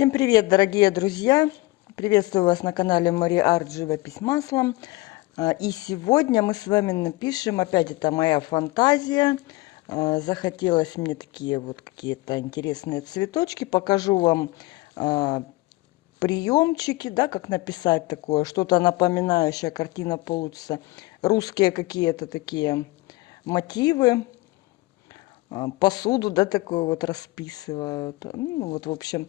Всем привет, дорогие друзья! Приветствую вас на канале Мари Арт Живопись маслом. И сегодня мы с вами напишем, опять это моя фантазия. Захотелось мне такие вот какие-то интересные цветочки. Покажу вам приемчики, да, как написать такое, что-то напоминающее, картина получится. Русские какие-то такие мотивы. Посуду, да, такую вот расписывают. Ну, вот, в общем,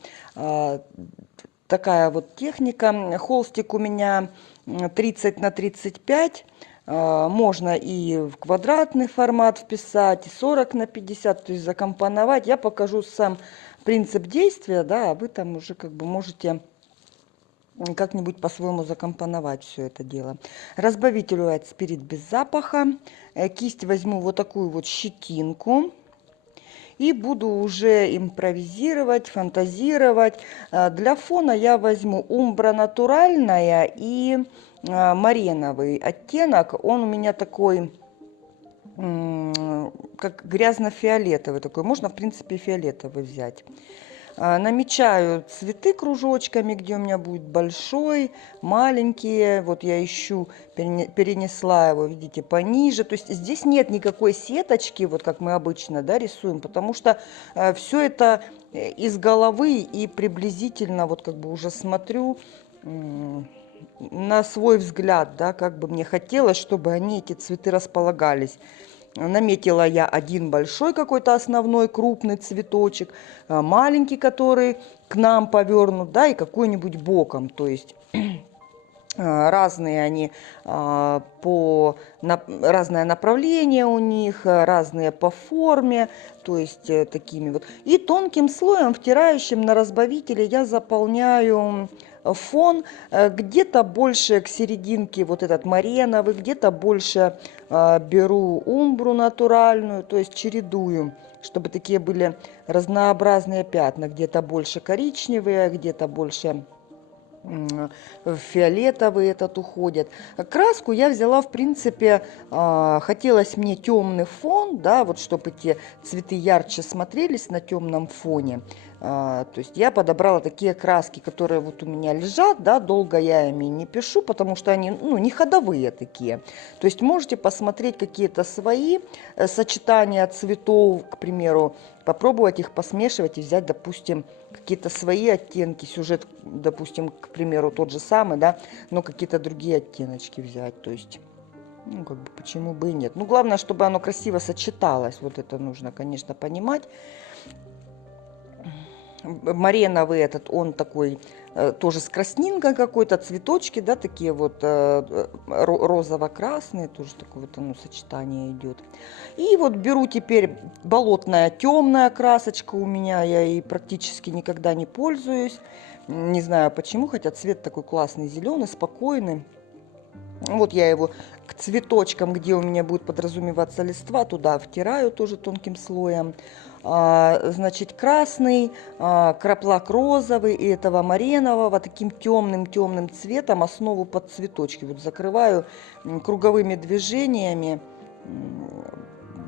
такая вот техника. Холстик у меня 30 на 35. Можно и в квадратный формат вписать, и 40 на 50, то есть закомпоновать. Я покажу сам принцип действия, да, а вы там уже как бы можете как-нибудь по-своему закомпоновать все это дело. Разбавитель White Spirit без запаха. Кисть возьму вот такую вот щетинку. И буду уже импровизировать, фантазировать. Для фона я возьму умбра натуральная и мареновый оттенок. Он у меня такой, как грязно-фиолетовый такой. Можно, в принципе, фиолетовый взять. Намечаю цветы кружочками, где у меня будет большой, маленькие. Вот я ищу, перенесла его, видите, пониже. То есть здесь нет никакой сеточки, вот как мы обычно, да, рисуем, потому что все это из головы и приблизительно, вот как бы уже смотрю на свой взгляд, да, как бы мне хотелось, чтобы они, эти цветы, располагались. Наметила я один большой какой-то основной крупный цветочек, маленький, который к нам повернут, да, и какой-нибудь боком. То есть разные они разное направление у них, разные по форме, то есть такими вот. И тонким слоем, втирающим на разбавителе, я заполняю фон. Где-то больше к серединке вот этот мареновый, где-то больше беру умбру натуральную, то есть чередую, чтобы такие были разнообразные пятна. Где-то больше коричневые, где-то больше фиолетовый этот уходит. Краску я взяла, в принципе, хотелось мне темный фон, да, вот чтобы эти цветы ярче смотрелись на темном фоне. То есть я подобрала такие краски, которые вот у меня лежат, да, долго я ими не пишу, потому что они, ну, не ходовые такие. То есть можете посмотреть какие-то свои сочетания цветов, к примеру, попробовать их посмешивать и взять, допустим, какие-то свои оттенки, сюжет, допустим, к примеру, тот же самый, да, но какие-то другие оттеночки взять, то есть, ну, как бы, почему бы и нет. Ну, главное, чтобы оно красиво сочеталось, вот это нужно, конечно, понимать. Мареновый этот, он такой тоже с краснинкой какой-то, цветочки, да, такие вот розово-красные, тоже такое вот оно сочетание идет. И вот беру теперь болотная темная красочка у меня, я ей практически никогда не пользуюсь, не знаю почему, хотя цвет такой классный, зеленый, спокойный. Вот я его к цветочкам, где у меня будет подразумеваться листва, туда втираю тоже тонким слоем. Значит, красный, краплак розовый и этого маренового таким темным-темным цветом основу под цветочки. Вот закрываю круговыми движениями,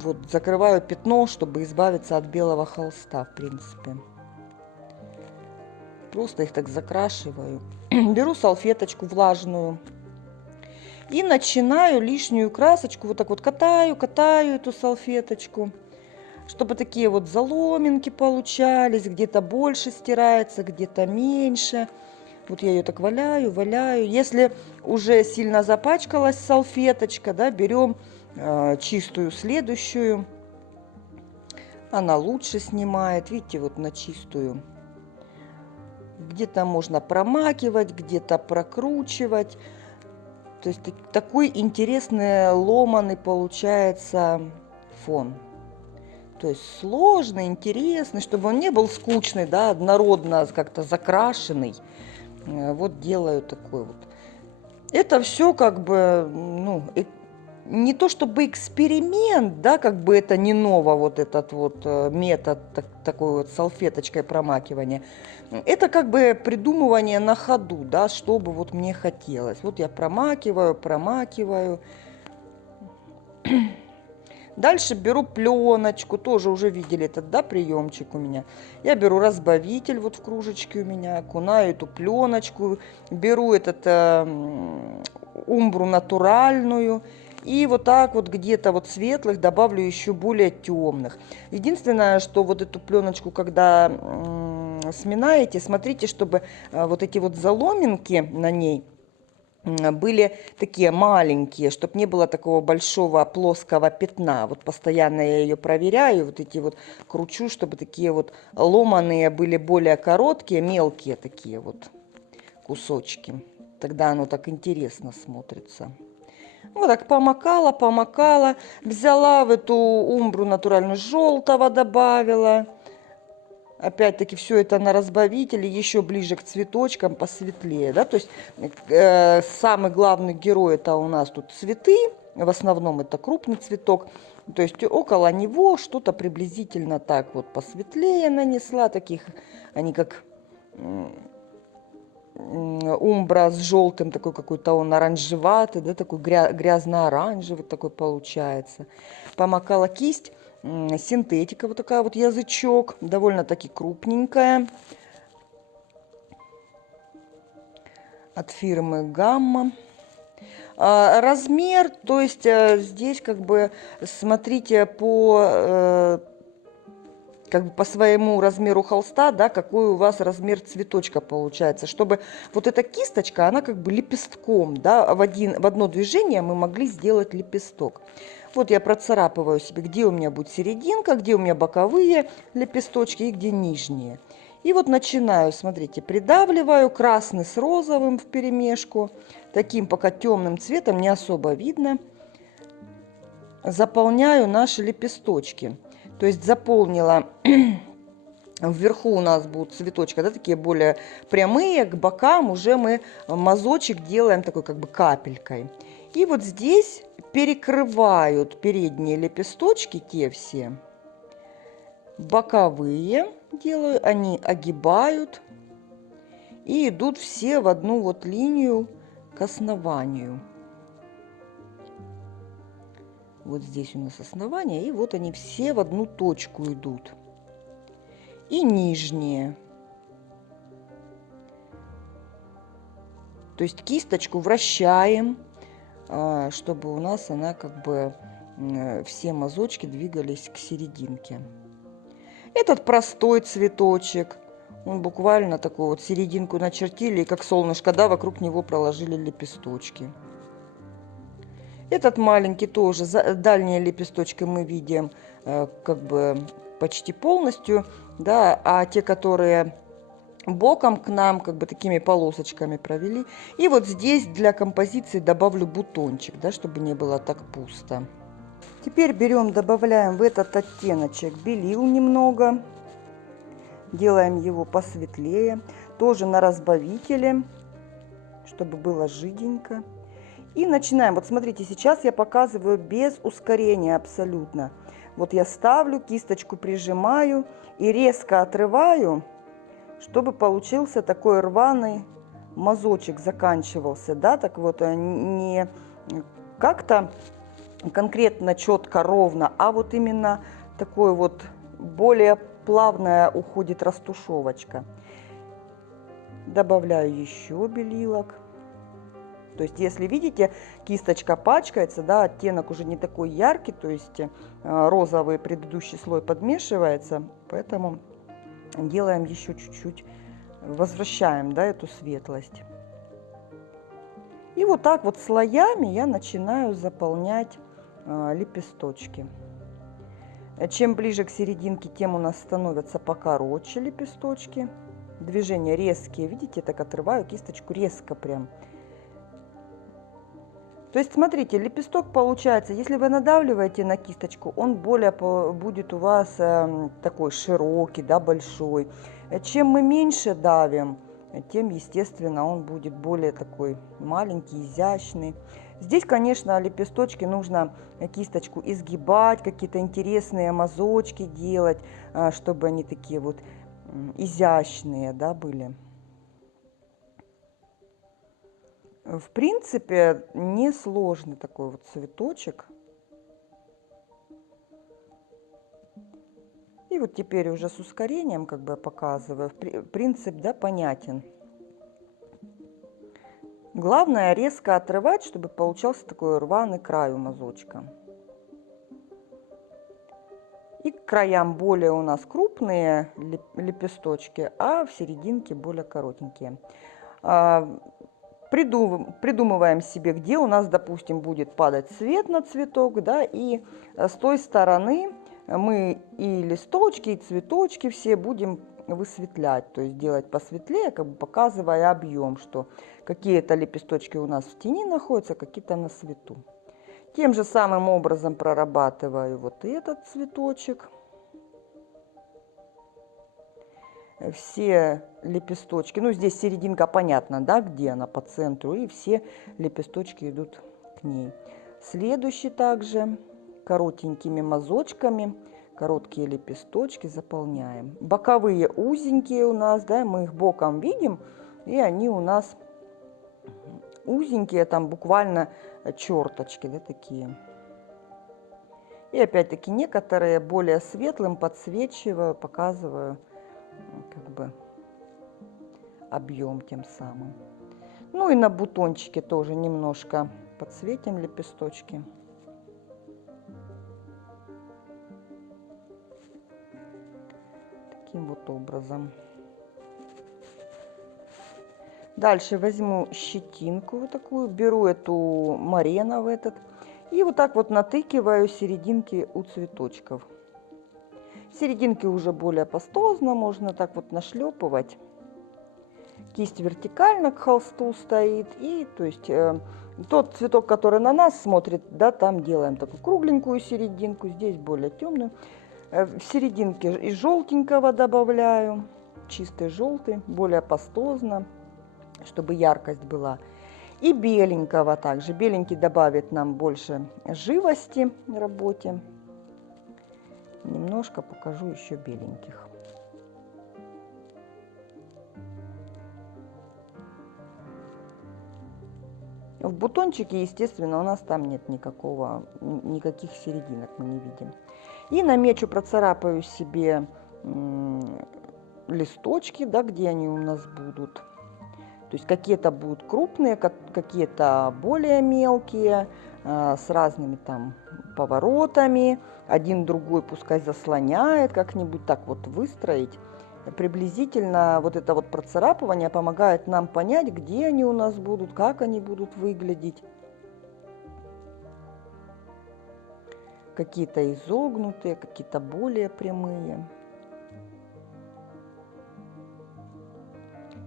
вот закрываю пятно, чтобы избавиться от белого холста, в принципе. Просто их так закрашиваю. Беру салфеточку влажную. И начинаю лишнюю красочку, вот так вот катаю эту салфеточку, чтобы такие вот заломинки получались, где-то больше стирается, где-то меньше. Вот я ее так валяю. Если уже сильно запачкалась салфеточка, да, берем чистую следующую. Она лучше снимает, видите, вот на чистую. Где-то можно промакивать, где-то прокручивать. То есть такой интересный ломаный получается фон. То есть сложный, интересный, чтобы он не был скучный, да, однородно как-то закрашенный. Вот делаю такой вот. Это все как бы, ну, не то чтобы эксперимент, да, как бы это не ново, вот этот вот метод такой вот салфеточкой промакивания. Это как бы придумывание на ходу, да, чтобы вот мне хотелось. Вот я промакиваю. Дальше беру пленочку, тоже уже видели этот, да, приемчик у меня. Я беру разбавитель вот в кружечке у меня, окунаю эту пленочку, беру этот умбру натуральную. И вот так вот где-то вот светлых добавлю еще более темных. Единственное, что вот эту пленочку, когда сминаете, смотрите, чтобы вот эти вот заломинки на ней были такие маленькие, чтобы не было такого большого плоского пятна. Вот постоянно я ее проверяю, вот эти вот кручу, чтобы такие вот ломаные были более короткие, мелкие такие вот кусочки. Тогда оно так интересно смотрится. Вот так помакала, помакала, взяла в эту умбру натуральную желтого, добавила. Опять-таки все это на разбавителе, еще ближе к цветочкам, посветлее. Да? То есть самый главный герой это у нас тут цветы, в основном это крупный цветок. То есть около него что-то приблизительно так вот посветлее нанесла, таких, они как умбра с желтым, такой какой-то он оранжеватый, да, такой грязно-оранжевый такой получается. Помакала кисть. Синтетика вот такая вот, язычок, довольно-таки крупненькая, от фирмы Гамма. Размер, то есть здесь как бы смотрите по как бы по своему размеру холста, да, какой у вас размер цветочка получается, чтобы вот эта кисточка, она как бы лепестком, да, в одно движение мы могли сделать лепесток. Вот я процарапываю себе, где у меня будет серединка, где у меня боковые лепесточки и где нижние. И вот начинаю, смотрите, придавливаю красный с розовым вперемешку, таким пока темным цветом, не особо видно. Заполняю наши лепесточки. То есть заполнила, вверху у нас будут цветочки, да, такие более прямые, к бокам уже мы мазочек делаем такой как бы капелькой. И вот здесь перекрывают передние лепесточки, те все. Боковые делаю, они огибают и идут все в одну вот линию к основанию. Вот здесь у нас основание, и вот они все в одну точку идут. И нижние. То есть кисточку вращаем, чтобы у нас она как бы все мазочки двигались к серединке. Этот простой цветочек, он буквально такую вот серединку начертили, и как солнышко, да, вокруг него проложили лепесточки. Этот маленький тоже, дальние лепесточки мы видим как бы почти полностью, да, а те, которые боком к нам, как бы такими полосочками провели. И вот здесь для композиции добавлю бутончик, да, чтобы не было так пусто. Теперь берем, добавляем в этот оттеночек белил немного. Делаем его посветлее. Тоже на разбавителе, чтобы было жиденько. И начинаем. Вот смотрите, сейчас я показываю без ускорения абсолютно. Вот я ставлю, кисточку прижимаю и резко отрываю, чтобы получился такой рваный мазочек, заканчивался, да, так вот не как-то конкретно четко ровно, а вот именно такой вот более плавная уходит растушевочка. Добавляю еще белилок. То есть, если видите, кисточка пачкается, да, оттенок уже не такой яркий, то есть розовый предыдущий слой подмешивается, поэтому делаем еще чуть-чуть, возвращаем, да, эту светлость. И вот так вот слоями я начинаю заполнять лепесточки. Чем ближе к серединке, тем у нас становятся покороче лепесточки. Движения резкие, видите, так отрываю кисточку резко прям. То есть, смотрите, лепесток получается, если вы надавливаете на кисточку, он более будет у вас такой широкий, да, большой. Чем мы меньше давим, тем, естественно, он будет более такой маленький, изящный. Здесь, конечно, лепесточки нужно кисточку изгибать, какие-то интересные мазочки делать, чтобы они такие вот изящные, да, были. В принципе, несложный такой вот цветочек. И вот теперь уже с ускорением как бы показываю. Принцип, да, понятен. Главное резко отрывать, чтобы получался такой рваный край у мазочка. И к краям более у нас крупные лепесточки, а в серединке более коротенькие. Придумываем себе, где у нас, допустим, будет падать свет на цветок, да, и с той стороны мы и листочки, и цветочки все будем высветлять, то есть делать посветлее, как бы показывая объем, что какие-то лепесточки у нас в тени находятся, какие-то на свету. Тем же самым образом прорабатываю вот этот цветочек. Все лепесточки, ну здесь серединка понятно, да, где она по центру, и все лепесточки идут к ней. Следующий также коротенькими мазочками, короткие лепесточки заполняем. Боковые узенькие у нас, да, мы их боком видим, и они у нас узенькие, там буквально черточки, да, такие. И опять-таки некоторые более светлым подсвечиваю, показываю как бы объем тем самым. Ну и на бутончике тоже немножко подсветим лепесточки. Таким вот образом. Дальше возьму щетинку вот такую, беру эту марена в этот и вот так вот натыкиваю серединки у цветочков. Серединки уже более пастозно, можно так вот нашлепывать. Кисть вертикально к холсту стоит, и то есть тот цветок, который на нас смотрит, да, там делаем такую кругленькую серединку, здесь более темную. В серединке и желтенького добавляю, чистый желтый, более пастозно, чтобы яркость была. И беленького также. Беленький добавит нам больше живости в работе. Немножко покажу еще беленьких. В бутончике, естественно, у нас там нет никаких серединок, мы не видим. И намечу, процарапаю себе листочки, да, где они у нас будут. То есть какие-то будут крупные, какие-то более мелкие, с разными там поворотами. Один другой пускай заслоняет, как-нибудь так вот выстроить. Приблизительно вот это вот процарапывание помогает нам понять, где они у нас будут, как они будут выглядеть. Какие-то изогнутые, какие-то более прямые.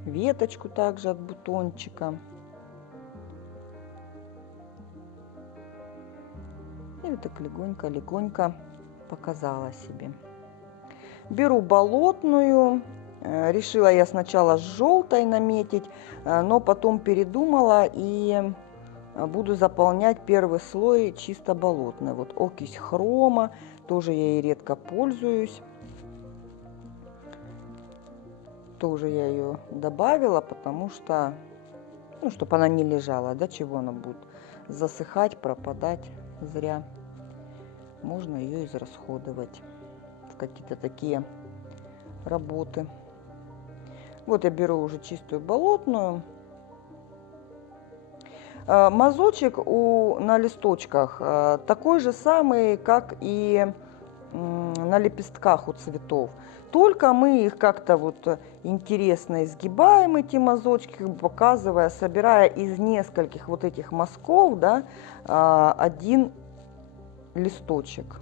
Веточку также от бутончика. И вот так легонько-легонько показала себе. Беру болотную. Решила я сначала с желтой наметить, но потом передумала и буду заполнять первый слой чисто болотной. Вот окись хрома, тоже я ей редко пользуюсь. Тоже я ее добавила, потому что, ну, чтобы она не лежала, да, чего она будет засыхать, пропадать зря. Можно ее израсходовать в какие-то такие работы. Вот я беру уже чистую болотную. Мазочек на листочках такой же самый, как и на лепестках у цветов. Только мы их как-то вот интересно изгибаем, эти мазочки, показывая, собирая из нескольких вот этих мазков, да, один листочек.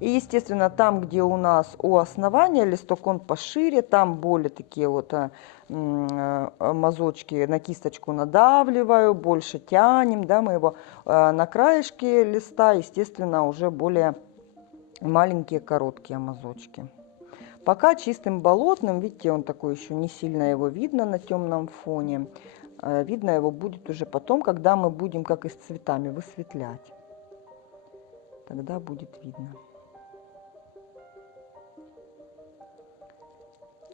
И, естественно, там, где у нас у основания листок, он пошире, там более такие вот мазочки на кисточку надавливаю, больше тянем, да, мы его на краешке листа, естественно, уже более маленькие короткие мазочки. Пока чистым болотным, видите, он такой еще не сильно его видно на темном фоне. Видно его будет уже потом, когда мы будем, как и с цветами, высветлять. Тогда будет видно.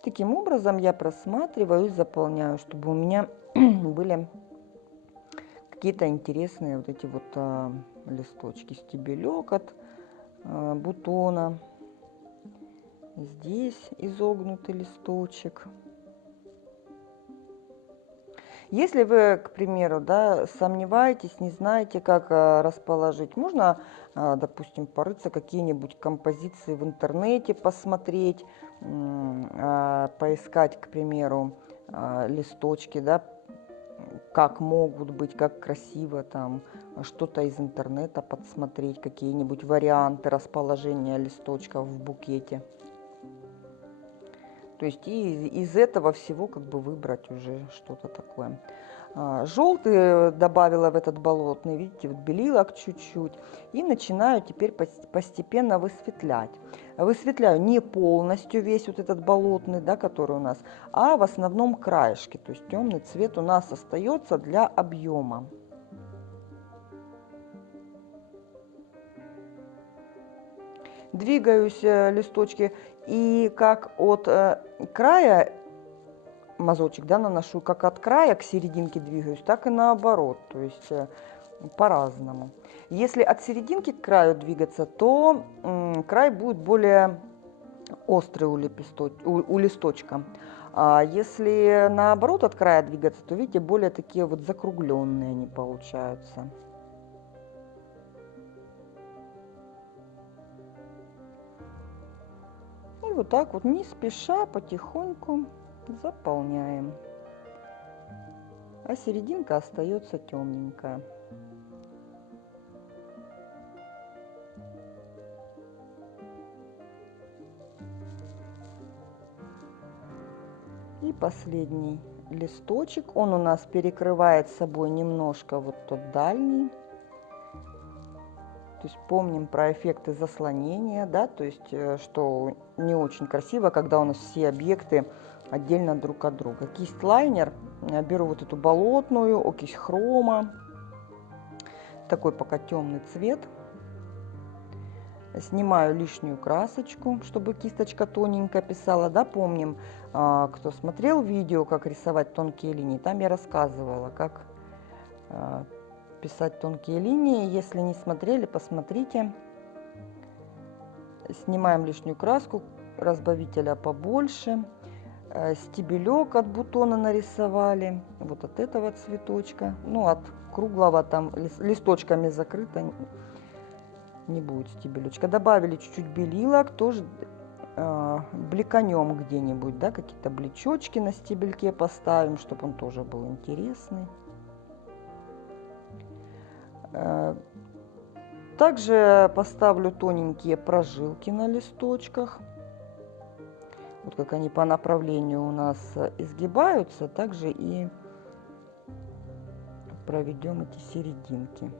Таким образом я просматриваю и заполняю, чтобы у меня были какие-то интересные вот эти вот листочки, стебелек от бутона. Здесь изогнутый листочек. Если вы, к примеру, да, сомневаетесь, не знаете, как расположить, можно, допустим, порыться, какие-нибудь композиции в интернете посмотреть, поискать, к примеру, листочки, да, как могут быть, как красиво там, что-то из интернета подсмотреть, какие-нибудь варианты расположения листочков в букете. То есть и из этого всего как бы выбрать уже что-то такое. Желтый добавила в этот болотный, видите, вот белилок чуть-чуть. И начинаю теперь постепенно высветлять. Высветляю не полностью весь вот этот болотный, да, который у нас, а в основном краешки. То есть темный цвет у нас остается для объема. Двигаюсь листочки и как от края мазочек, да, наношу, как от края к серединке двигаюсь, так и наоборот, то есть по-разному. Если от серединки к краю двигаться, то край будет более острый у листочка. А если наоборот от края двигаться, то видите, более такие вот закругленные они получаются. И вот так вот не спеша, потихоньку заполняем. А серединка остается темненькая. И последний листочек, он у нас перекрывает собой немножко вот тот дальний. То есть помним про эффекты заслонения, да, то есть что не очень красиво, когда у нас все объекты отдельно друг от друга. Кисть лайнер, беру вот эту болотную, окись хрома, такой пока темный цвет. Снимаю лишнюю красочку, чтобы кисточка тоненько писала, да, помним, кто смотрел видео, как рисовать тонкие линии, там я рассказывала, как писать тонкие линии. Если не смотрели, посмотрите. Снимаем лишнюю краску, разбавителя побольше. Стебелек от бутона нарисовали, вот от этого цветочка. Ну, от круглого там листочками закрыто, не будет стебелечка. Добавили чуть-чуть белилок, тоже бликанем где-нибудь, да, какие-то блечочки на стебельке поставим, чтобы он тоже был интересный. Также поставлю тоненькие прожилки на листочках. Вот как они по направлению у нас изгибаются, также и проведем эти серединки.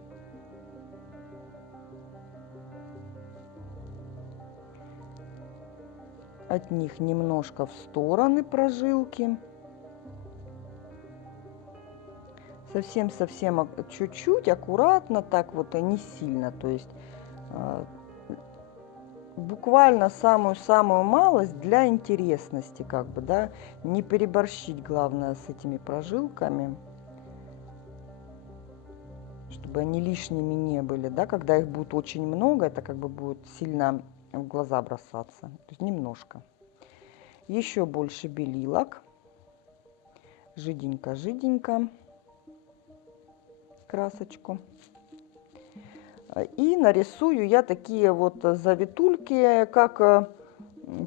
От них немножко в стороны прожилки. Совсем-совсем чуть-чуть, аккуратно, так вот, не сильно. То есть буквально самую-самую малость для интересности, как бы, да, не переборщить, главное, с этими прожилками, чтобы они лишними не были, да, когда их будет очень много, это как бы будет сильно в глаза бросаться, то есть немножко. Еще больше белилок, жиденько-жиденько красочку. И нарисую я такие вот завитульки, как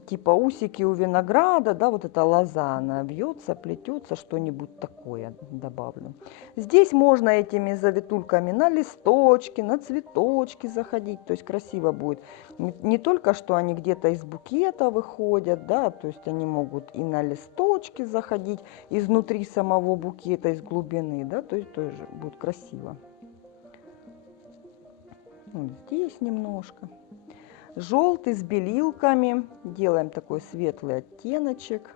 типа усики у винограда, да, вот эта лоза, она вьется, плетется, что-нибудь такое добавлю. Здесь можно этими завитульками на листочки, на цветочки заходить, то есть красиво будет. Не только, что они где-то из букета выходят, да, то есть они могут и на листочки заходить, изнутри самого букета, из глубины, да, то есть тоже будет красиво. Вот здесь немножко. Желтый с белилками. Делаем такой светлый оттеночек.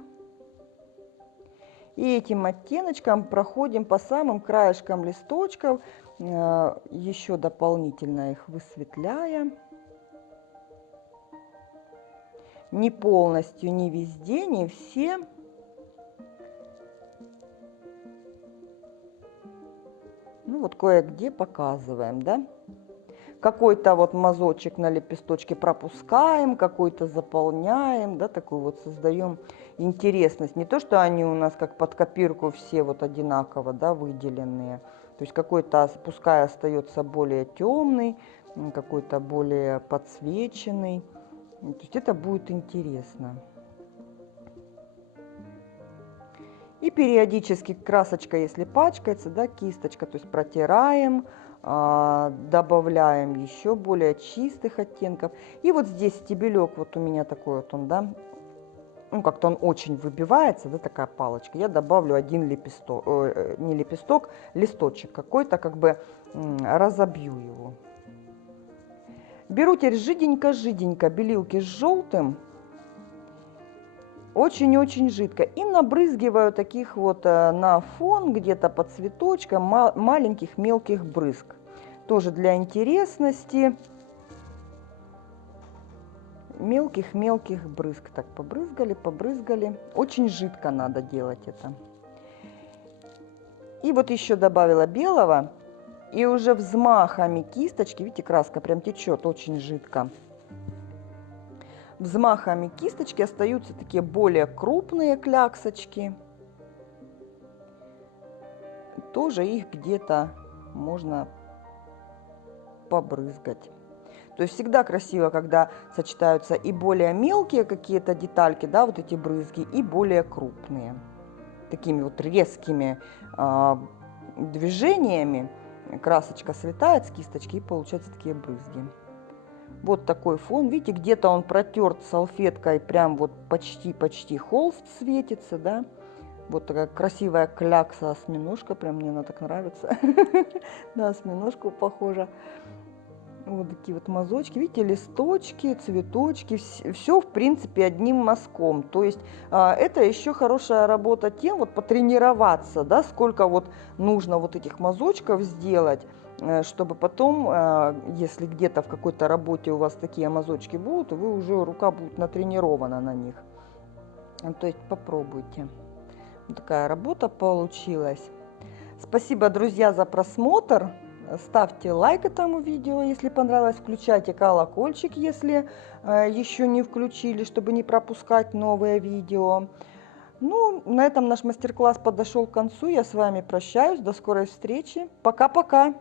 И этим оттеночком проходим по самым краешкам листочков, еще дополнительно их высветляя. Не полностью, не везде, не все. Ну вот кое-где показываем, да. какой-то вот мазочек на лепесточке пропускаем, какой-то заполняем, да, такую вот создаем интересность. Не то, что они у нас как под копирку все вот одинаково, да, выделенные. То есть какой-то, пускай остается более темный, какой-то более подсвеченный. То есть это будет интересно. И периодически красочка, если пачкается, да, кисточка, то есть протираем, добавляем еще более чистых оттенков. И вот здесь стебелек, вот у меня такой вот он, да, ну как-то он очень выбивается, да, такая палочка. Я добавлю один лепесток, не лепесток, листочек какой-то, как бы разобью его. Беру теперь жиденько-жиденько белилки с желтым, очень-очень жидко, и набрызгиваю таких вот на фон, где-то по цветочкам, маленьких мелких брызг. Тоже для интересности. Мелких-мелких брызг. Так, побрызгали, побрызгали. Очень жидко надо делать это. И вот еще добавила белого. И уже взмахами кисточки, видите, краска прям течет очень жидко. Взмахами кисточки остаются такие более крупные кляксочки. Тоже их где-то можно побрызгать. То есть всегда красиво, когда сочетаются и более мелкие какие-то детальки, да, вот эти брызги, и более крупные. Такими вот резкими движениями красочка слетает с кисточки и получаются такие брызги. Вот такой фон. Видите, где-то он протерт салфеткой, прям вот почти холст светится, да. Вот такая красивая клякса осьминожка, прям мне она так нравится. На осьминожку похожа. Вот такие вот мазочки, видите, листочки, цветочки, все в принципе одним мазком. То есть это еще хорошая работа тем, вот потренироваться, да, сколько вот нужно вот этих мазочков сделать, чтобы потом, если где-то в какой-то работе у вас такие мазочки будут, вы уже рука будет натренирована на них. То есть попробуйте. Вот такая работа получилась. Спасибо, друзья, за просмотр. Ставьте лайк этому видео, если понравилось. Включайте колокольчик, если еще не включили, чтобы не пропускать новые видео. Ну, на этом наш мастер-класс подошел к концу. Я с вами прощаюсь. До скорой встречи. Пока-пока.